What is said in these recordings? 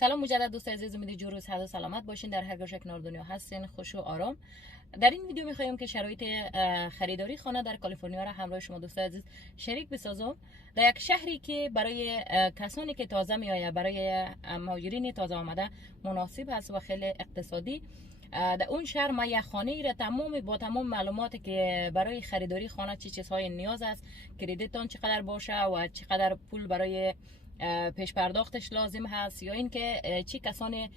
سلام مجدد دوست عزیز، امید جور و صحت و سلامت باشین. در هر گوشه کنار دنیا هستین خوش و آرام. در این ویدیو میخوایم که شرایط خریداری خانه در کالیفرنیا را همراه شما دوست عزیز شریک بسازم. در یک شهری که برای کسانی که تازه میآید، برای مهاجرین تازه آمده مناسب هست و خیلی اقتصادی. در اون شهر ما یک خانه ای را با تمام معلوماتی که برای خریداری خانه چه چیزهای نیاز است، کردیتتان چقدر باشه و چقدر پول برای پیش پرداختش لازم هست، یا اینکه چی کسانی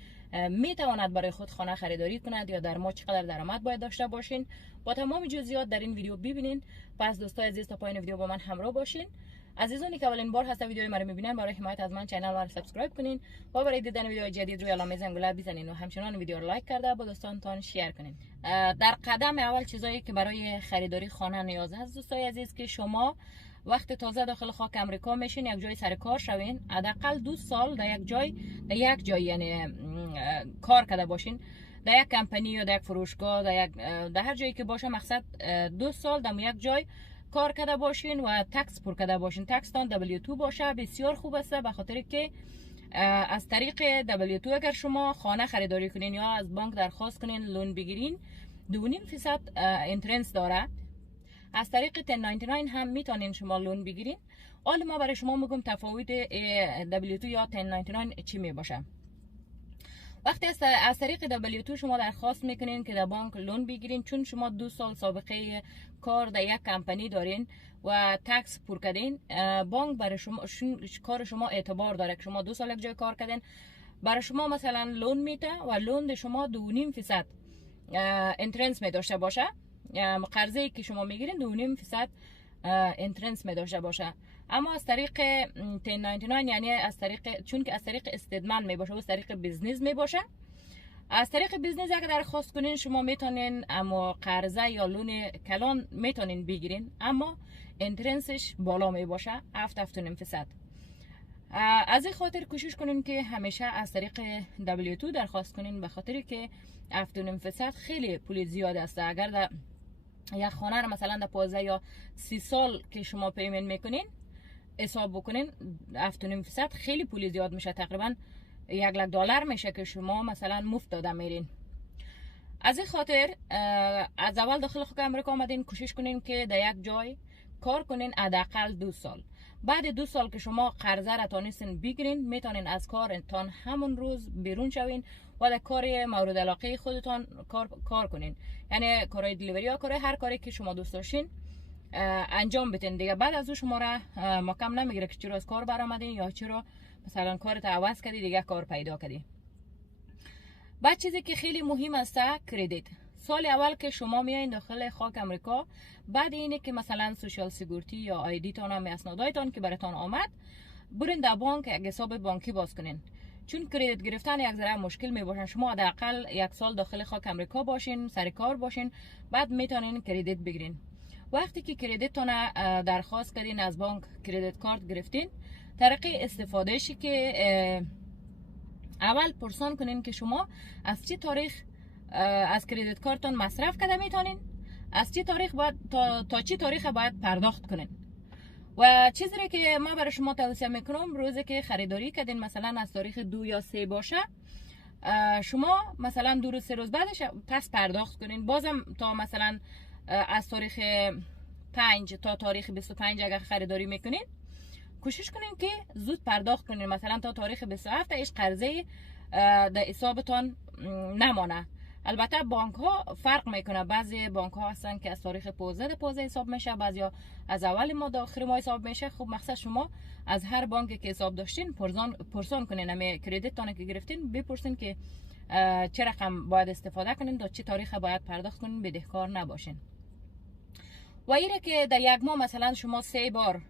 می تواند برای خود خانه خریداری کند، یا در ماه چقدر درآمد باید داشته باشین. با تمام جزئیات در این ویدیو ببینین. پس دوستای عزیز تا پایان ویدیو با من همراه باشین. عزیزانی که اولین بار هست ویدیوی ما رو میبینن، برای حمایت از من کانال ما رو سابسکرایب کنین و برای دیدن ویدیو جدید روی علامه زنگوله بزنین و همچنان ویدیو رو لایک کرده با دوستانتان شیر کنین. در قدم اول چیزایی که برای خریداری خانه نیاز هست دوستای عزیز، که شما وقتی تازه داخل خاک امریکا میشین، یک جای سر کار شوین، حداقل 2 سال در یک جای یعنی کار کرده باشین، در یک کمپانی یا در یک فروشگاه، در هر جایی که باشه، مقصد 2 سال در یک جای کار کرده باشین و تکس پر کرده باشین. تکس تان W2 باشه بسیار خوب است، به خاطر که از طریق W2 اگر شما خانه خریداری کنین یا از بانک درخواست کنین لون بگیرین، 2.5% انترنس داره. از طریق 1099 هم میتونین شما لون بگیرین. حالا ما برای شما میگم تفاوت W2 یا 1099 چی می باشه. وقتی از طریق W2 شما درخواست میکنین که در بانک لون بگیرین، چون شما 2 سال سابقه کار در یک کمپانی دارین و تکس پر کردین، بانک برای شما کار شما اعتبار داره که شما 2 سال یک جای کار کردین. برای شما مثلا لون میده و لون شما 2.5% انترنس می داشته باشه. قرضه ای که شما میگیرین 2.5% انترنس می داشته باشه. اما از طریق 1099 یعنی چون که از طریق استدمن می باشه و از طریق بیزنس می باشه، از طریق بیزنس اگر درخواست کنین شما میتونین اما قرضه یا لون کلان میتونین بگیرین، اما انترنسش بالا می باشه 7.5%. از این خاطر کوشش کنین که همیشه از طریق W2 درخواست کنین، به خاطر که 7.5% خیلی پول زیاد است. اگر در یک خانه رو مثلا در 15 یا 30 سال که شما پیمنت میکنین حساب بکنین، 7.5% خیلی پول زیاد میشه، تقریبا $1,00,000 میشه که شما مثلا مفت داده میرین. از این خاطر از اول داخل خاک امریکا آمدین، کوشش کنین که در یک جای کار کنین حداقل 2 سال. بعد 2 سال که شما قرضه را تانستین بگیرین، میتونین از کارتان همون روز بیرون شوین و در کار مورد علاقه خودتان کار کنین، یعنی کارهای دیلیوری یا کارهای هر کاری که شما دوست داشتین انجام بدین دیگه. بعد از او شما را مکم نمیگیره که چرا از کار برآمدین یا چرا مثلا کارت عوض کردی دیگه کار پیدا کردی. بعد چیزی که خیلی مهم است کردیت. سال اول که شما میایین داخل خاک امریکا، بعد اینه که مثلا سوشال سکیوریتی یا آیدی تان هم اسنادایتان که براتون آمد، برین در بانک یک حساب بانکی باز کنین، چون کردیت گرفتن یک ذره مشکل می باشن. شما حداقل 1 سال داخل خاک امریکا باشین، سر کار باشین، بعد میتونین کردیت بگیرین. وقتی که کردیتتون درخواست کردین از بانک، کردیت کارت گرفتین، طریق استفادهشی که اول پرسان کنین که شما از چه تاریخ از کردیت کارتون مصرف کرده میتونین، از چه تاریخ باید تا چه تاریخ باید پرداخت کنین. و چیزی که ما برای شما توصیه میکنم، روزی که خریداری کردین مثلا از تاریخ 2 یا 3 باشه، شما مثلا 2 روز 3 روز بعدش پس پرداخت کنین. بازم تا مثلا از تاریخ 5 تا تاریخ 25 اگر خریداری میکنین، کوشش کنین که زود پرداخت کنین. مثلا تا تاریخ 27 ایش قرضه در حسابتان نمانه. البته بانک ها فرق میکنه، بعضی بانک ها هستن که از تاریخ 15 حساب میشه، بعضی از اول ماه تا آخر ماه حساب میشه. خب مقصد شما از هر بانکی که حساب داشتین پرسان کنین، همه کردیت تان که گرفتین بپرسین که چه رقم باید استفاده کنین، تا چه تاریخ باید پرداخت کنین، بدهکار نباشین. و اینه که در یک ماه مثلا شما 3 بار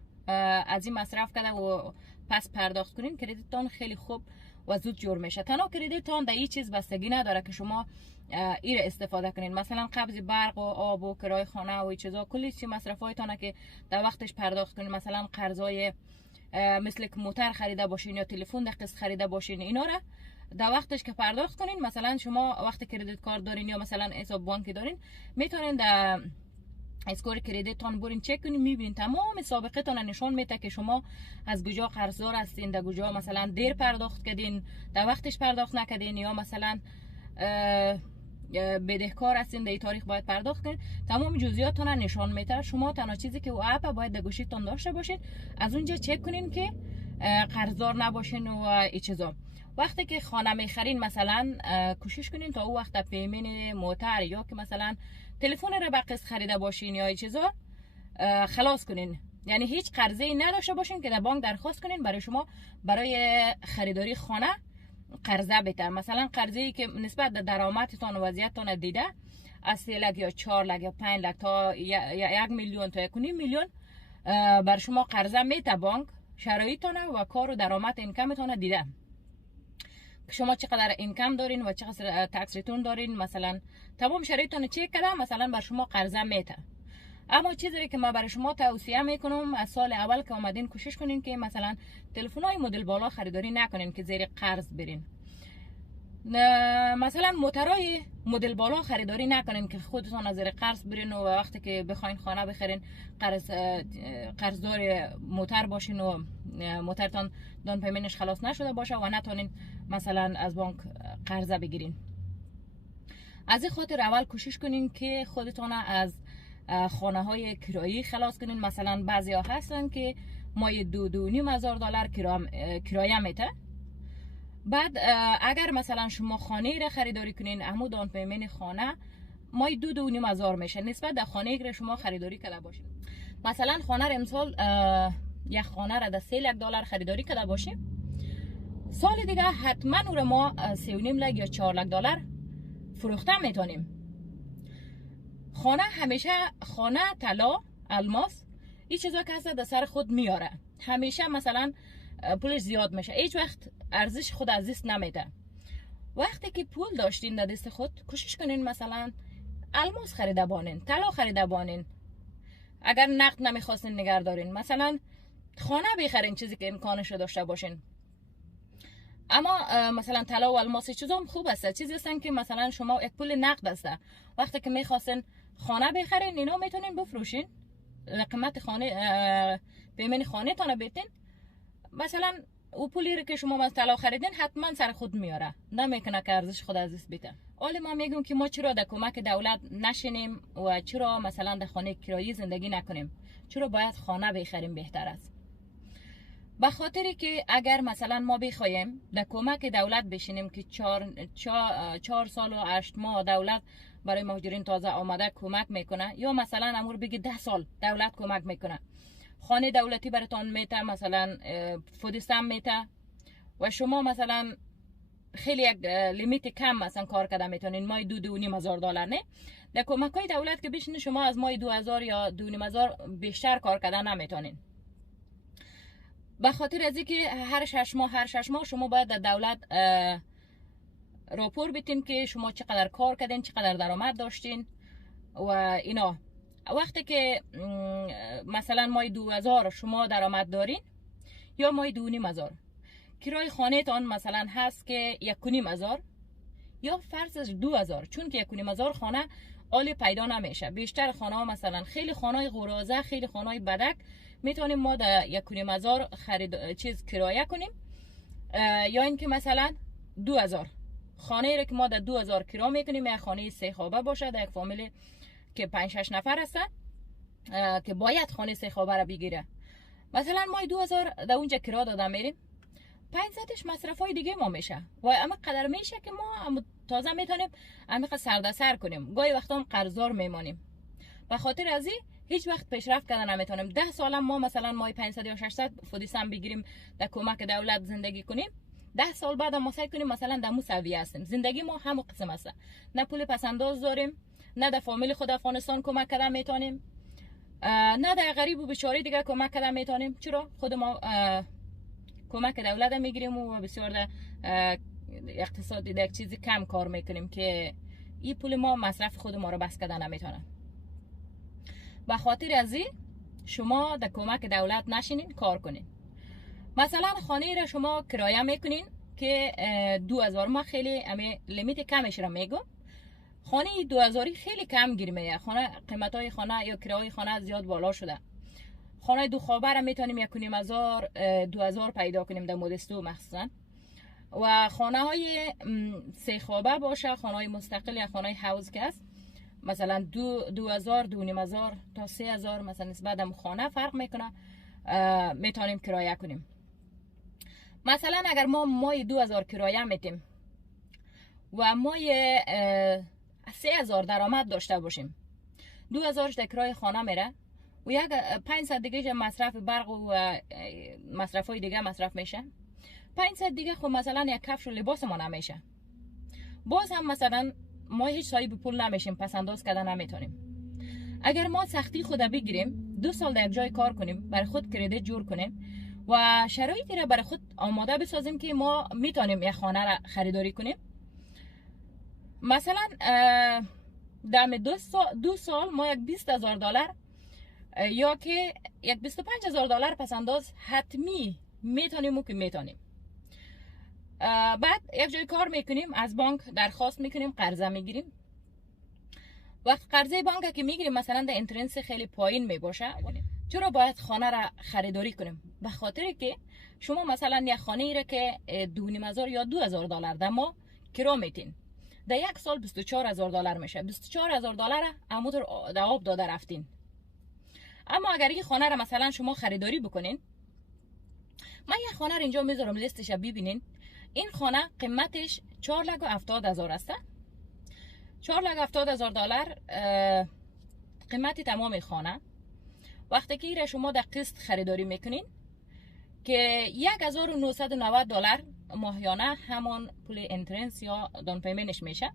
از این مصرف کرده و پس پرداخت کنین، کردیت تان خیلی خوب و زود جور میشه. تنها کردیت تان در این چیز بستگی نداره که شما این استفاده کنین، مثلا قبض برق و آب و کرایه خانه و چیزا، کلی چی مصرفایتان که در وقتش پرداخت کنین، مثلا قرضای مثل که موتر خریده باشین یا تلفن در قسط خریده باشین، اینا را در وقتش که پرداخت کنین. مثلا شما وقتی کردیت کارت دارین یا مثلا حساب بانکی دارین، میتونین در اسکور کردیت تان برین چک کنین، میبینین تمام سابقه تان نشان میده که شما از کجا قرضدار هستین، در کجا مثلا دیر پرداخت کردین، در وقتش پرداخت نکردین، یا مثلا بدهکار هستین، در این تاریخ باید پرداخت کنین. تمام جزئیات تان نشان میده. شما تنها چیزی که او اپ باید در گوشیتون داشته باشین، از اونجا چک کنین که قرضدار نباشین و این چیزا. وقتی که خانه میخرین مثلا کوشش کنین تا او وقت پیمین موتر یا که مثلا تلفن رو به قسط خریده باشین یا این چیزا خلاص کنین. یعنی هیچ قرضه نداشته باشین که در بانک درخواست کنین برای شما برای خریداری خانه قرضه بده. مثلا قرضه ای که نسبت به درآمدتان و وضعیتتان دیده از 3 لک یا 4 لک یا 5 لک تا 1 میلیون تا 1.5 میلیون بر شما قرضه میده بانک. شرایطتان و کار و درآمد اینکمتان دیده، شما چقدر اینکم دارین و چقدر تکس ریتورن دارین، مثلا تمام شرایطتون چک کرده مثلا بر شما قرضه میده. اما چیزی که ما برای شما توصیه میکنم، از سال اول که اومدین کوشش کنین که مثلا تلفن‌های مدل بالا خریداری نکنین که زیر قرض برین. مثلا موترهای مدل بالا خریداری نکنین که خودتون از زیر قرض برین و وقتی که بخواین خانه بخرین قرضدار موتر باشین و موترتان دان پیمنش خلاص نشده باشه و نتونین مثلا از بانک قرضه بگیرین. از این خاطر اول کوشش کنین که خودتون از خانه های کرایی خلاص کنین. مثلا بعضی ها هستن که مای $2,500 کرایه میته. بعد اگر مثلا شما خانه را خریداری کنین، عمو دان پیمن خانه مای $2,500 میشه نسبت به خانه را شما خریداری کرده باشین. مثلا خانه را امسال یک خانه را در $3 لک خریداری کرده باشیم، سال دیگه حتما او را ما 3.5 لک یا 4 لک فروخته میتونیم. خانه همیشه خانه طلا الماس این چیزا که هست در سر خود میاره، همیشه مثلا پولش زیاد میشه، هیچ وقت ارزش خود از دست نمیده. وقتی که پول داشتین در دست خود کوشش کنین مثلا الماس خریده بانین، طلا خریده بانین. اگر نقد نمیخواستین نگه دارین، مثلا خانه بخرین چیزی که امکانش داشته باشین. اما مثلا طلا و الماس چیزا هم خوب است، چیزی هستن که مثلا شما یک پول نقد است، وقتی که میخواستین خانه بخرین اینا میتونین بفروشین، قیمت خانه پیمن خانه تانه بیتین. مثلا او پولی رو که شما از طلا خریدین حتما سر خود میاره، نمیکنه که ارزش خود از دست بیته. حالا ما میگم که ما چرا در کمک دولت نشینیم و چرا مثلا در خانه کرایی زندگی نکنیم، چرا باید خانه بخریم بهتر است. به خاطری که اگر مثلا ما بخوایم در کمک دولت بشینیم که 4 سال و 8 ماه دولت برای مهاجرین تازه آمده کمک میکنه، یا مثلا امور بگی 10 سال دولت کمک میکنه، خانه دولتی براتون میته، مثلا فودستم میته و شما مثلا خیلی یک لیمیت کم مثلا کار کرده میتونین، مای $2,500 نه. در کمک های دولت که بشین شما از مای 2,000 یا 2,500 بیشتر کار کرده نمیتونین. به خاطر از اینکه هر 6 ماه شما باید در دولت راپور بدین که شما چقدر کار کردین، چقدر درآمد داشتین و اینا. وقتی که مثلا مای 2,000 شما درآمد دارین یا مای 2,500، کرای خانه تان مثلا هست که 1,500 یا فرضش 2,000، چون که 1,500 خانه عالی پیدا نمیشه. بیشتر خانه ها مثلا خیلی خانه های غرازه، خیلی خانه های بدک میتونیم ما در 1,500 خرید چیز کرایه کنیم، یا اینکه مثلا 2,000 خانه ای که ما در 2,000 کرایه میکنیم، یک خانه 3 خوابه باشه در یک فامیل که 5-6 نفر هستن که باید خانه 3 خوابه را بگیره. مثلا ما 2,000 در اونجا کرایه داده میریم، 500ش مصرف های دیگه ما میشه و اما قدر میشه که ما تازه میتونیم اما سردسر کنیم، گاهی وقتا هم قرضدار میمانیم. به خاطر از این هیچ وقت پیشرفت کردن نمیتونیم. 10 سال ما مثلا مای 500 یا 600 فودیسم بگیریم در کمک دولت زندگی کنیم، 10 سال بعد ما سعی کنیم مثلا در موسوی هستیم، زندگی ما هم قسم است، نه پول پسنداز داریم، نه در فامیل خود افغانستان کمک کردن میتونیم، نه در غریب و بیچاره دیگه کمک کردن میتونیم. چرا خود ما کمک دولت میگیریم و بسیار در اقتصادی در چیزی کم کار میکنیم که این پول ما مصرف خود ما رو بس کردن نمیتونه. به خاطر از این شما در کمک دولت نشینین، کار کنین. مثلا خانه را شما کرایه میکنین که 2,000، ما خیلی لیمیت کمش را میگم، خانه 2000 خیلی کم گیر میاد. خانه قیمتای خانه یا کرایه خانه زیاد بالا شده. خانه دو خوابه را میتونیم 1500 2000 پیدا کنیم در مودستو مخصوصا. و خانه های 3 خوابه باشه، خانه های مستقل یا خانه هاوس که است، مثلا 2000 2500 تا 3000 مثلا نسبت به خانه فرق میکنه، میتونیم کرایه کنیم. مثلا اگر ما مای 2000 کرایه میتیم و مای 3000 درآمد داشته باشیم، 2000 تا کرایه خانه میره و یک 500 دیگه مصرف برق و مصرف های دیگه مصرف میشه. 500 دیگه خب مثلا یک کفش و لباس ما نمیشه. باز هم مثلا ما هیچ صاحب پول نمیشیم، پس انداز کردن نمیتونیم. اگر ما سختی خود بگیریم، 2 سال در یک جای کار کنیم، برای خود کردیت جور کنیم و شرایطی را برای خود آماده بسازیم که ما میتونیم یک خانه را خریداری کنیم. مثلا در 2 سال ما یک 20000 دلار یا که یک 25000 دلار پس انداز حتمی میتونیم و که میتونیم. بعد یک جای کار میکنیم، از بانک درخواست میکنیم، قرضه میگیریم. وقت قرضه بانک که میگیریم مثلا در اینترنس خیلی پایین میباشه. چرا باید خانه را خریداری کنیم؟ به خاطر که شما مثلا یک خانه ای را که 2500 یا 2000 دلار در ماه کرا میتین، در یک سال 24000 دلار میشه. 24000 دلار همونطور در آب داده رفتین. اما اگر این خانه را مثلا شما خریداری بکنین، من یک خانه را اینجا میذارم لیستش ببینین. این خانه قیمتش 4,70,000 است. 4,70,000 دلار قیمت تمام خانه. وقتی که ایره شما در قسط خریداری میکنین که 1990 دلار ماهیانه همون پول انترنس یا دان پیمنتش میشه.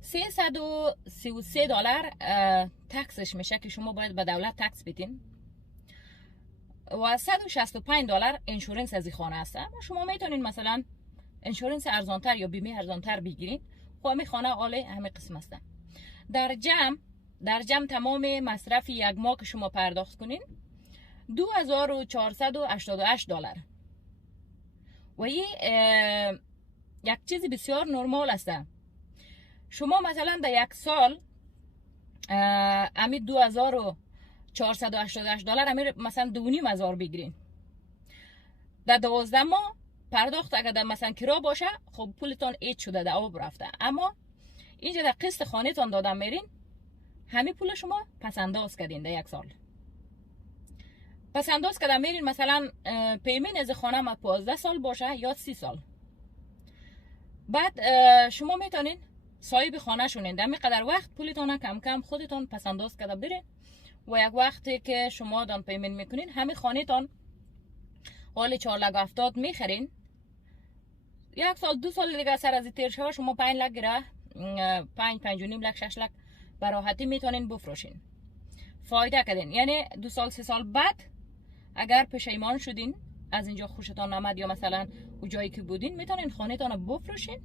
333 دلار تکسش میشه که شما باید به دولت تکس بدین و 165 دلار انشورنس از این خانه است. شما میتونین مثلا انشورنس ارزانتر یا بیمه ارزانتر بگیرین. خب همین خانه عالی همه قسم است. در جمع تمام مصرف یک ماه که شما پرداخت کنین 2488 دلار و این یک چیز بسیار نرمال است. شما مثلا در یک سال امی 2488 دلار امی مثلا 2500 بگیرین، در 12 ماه پرداخت اگر در مثلا کرا باشه خب پولتون ایت شده، در آب رفته. اما اینجا در قسط خانه تان دادن میرین، همه پول شما پس انداز کردین در یک سال. پس انداز کردن میرین مثلا پیمین از خانه ما 15 سال باشه یا 30 سال. بعد شما میتونین صاحب خانه شونین، در میقدر وقت پولتون کم کم خودتون پس انداز کرده برین و یک وقتی که شما دان پیمین میکنین همه خانه تان حال 4,70,000 میخرین. یک سال 2 سال دیگه سر از تیر شوه شما 5 لک گره 5.5 لک 6 لک براحتی میتونین بفروشین، فایده کردین. یعنی 2 سال 3 سال بعد اگر پشیمان شدین از اینجا خوشتان نامد یا مثلا او جایی که بودین میتونین خانه تان بفروشین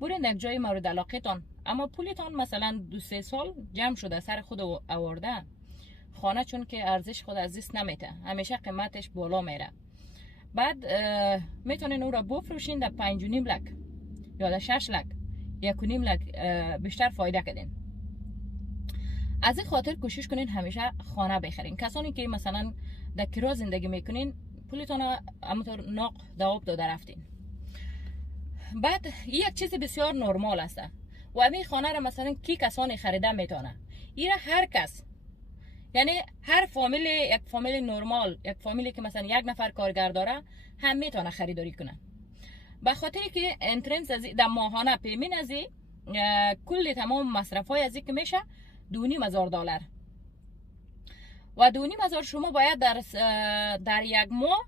برین یک جای مورد علاقه تان. اما پولتان مثلا 2-3 سال جمع شده سر خود آورده خانه، چون که ارزش خود از دست نمیته، همیشه قیمتش بالا میره. بعد میتونین او را بفروشین در 5.5 لک یا در 6 لک 1.5 لک بیشتر فایده کردین. از این خاطر کوشش کنین همیشه خانه بخرین. کسانی که مثلا در کرا زندگی میکنین پولتون همونطور ناق در آب داده رفتین. بعد یک چیز بسیار نرمال است و همین خانه را مثلا کی کسانی خریده میتونه؟ ایره هر کس، یعنی هر فامیل، یک فامیل نرمال، یک فامیلی که مثلا یک نفر کارگر داره هم میتونه خریداری کنه. به خاطر که انترنس از در ماهانه پیمین از کل تمام مصرف های از که میشه 2500 دلار و 2500 شما باید در یک ماه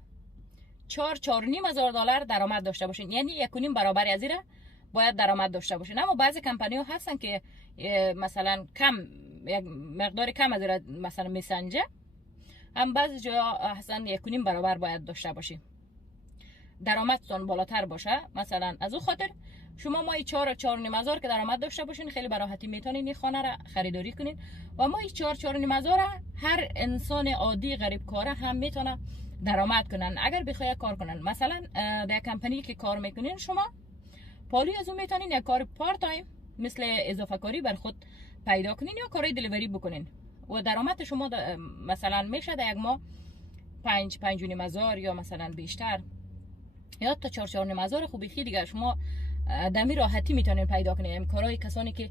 4,500 دلار درآمد داشته باشین. یعنی 1.5 برابر از این باید درآمد داشته باشین. اما بعضی کمپانی ها هستن که مثلا یک مقدار کم از این مثلا میسنجه، هم بعضی جا هستن 1.5 برابر باید داشته باشین، درآمدتون بالاتر باشه. مثلا از اون خاطر شما ماهی 4,500 که درآمد داشته باشین خیلی براحتی میتونین این خانه را خریداری کنین و ماهی 4,500 هر انسان عادی غریب کاره هم میتونه درآمد کنن اگر بخواد کار کنن. مثلا در کمپانی که کار میکنین شما پالی از اون میتونین یک کار پارت تایم مثل اضافه کاری بر خود پیدا کنین یا کارهای دلیوری بکنین و درآمد شما مثلا میشه در یک ماه 5,500 یا مثلا بیشتر یا تا 4,500 خوبی خیلی دیگه شما دمی راحتی میتونین پیدا کنین. این کارهای کسانی که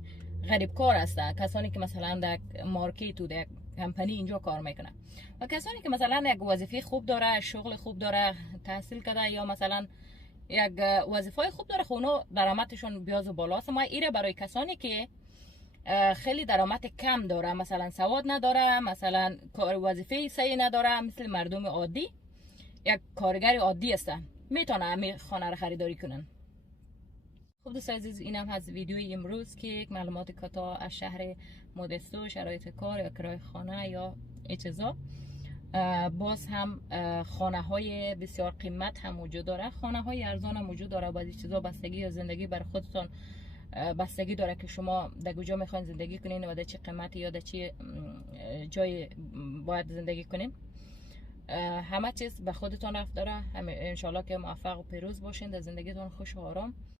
غریب کار هستن، کسانی که مثلا در مارکت و در کمپانی اینجا کار میکنن و کسانی که مثلا یک وظیفه خوب داره، شغل خوب داره، تحصیل کرده یا مثلا یک وظیفه خوب داره، خونو درآمدشون بیاز و بالاست. ما ایره برای کسانی که خیلی درآمد کم داره، مثلا سواد نداره، مثلا کار وظیفه صحیح نداره، مثل مردم عادی، یک کارگر عادی هستن، میتونه همین خانه رو خریداری کنن. خب دوست عزیز، این هم از ویدیوی امروز که یک معلومات کتا از شهر مودستو، شرایط کار یا کرای خانه یا چیزا. باز هم خانه های بسیار قیمت هم وجود داره، خانه های ارزان هم وجود داره. بعضی چیزا بستگی یا زندگی بر خودتون بستگی داره که شما در کجا میخواین زندگی کنین و در چه قیمتی یا در چه جای باید زندگی کنین. همه چیز به خودتون رفت داره. انشالله که موفق و پیروز باشین، در زندگیتون خوش و آرام.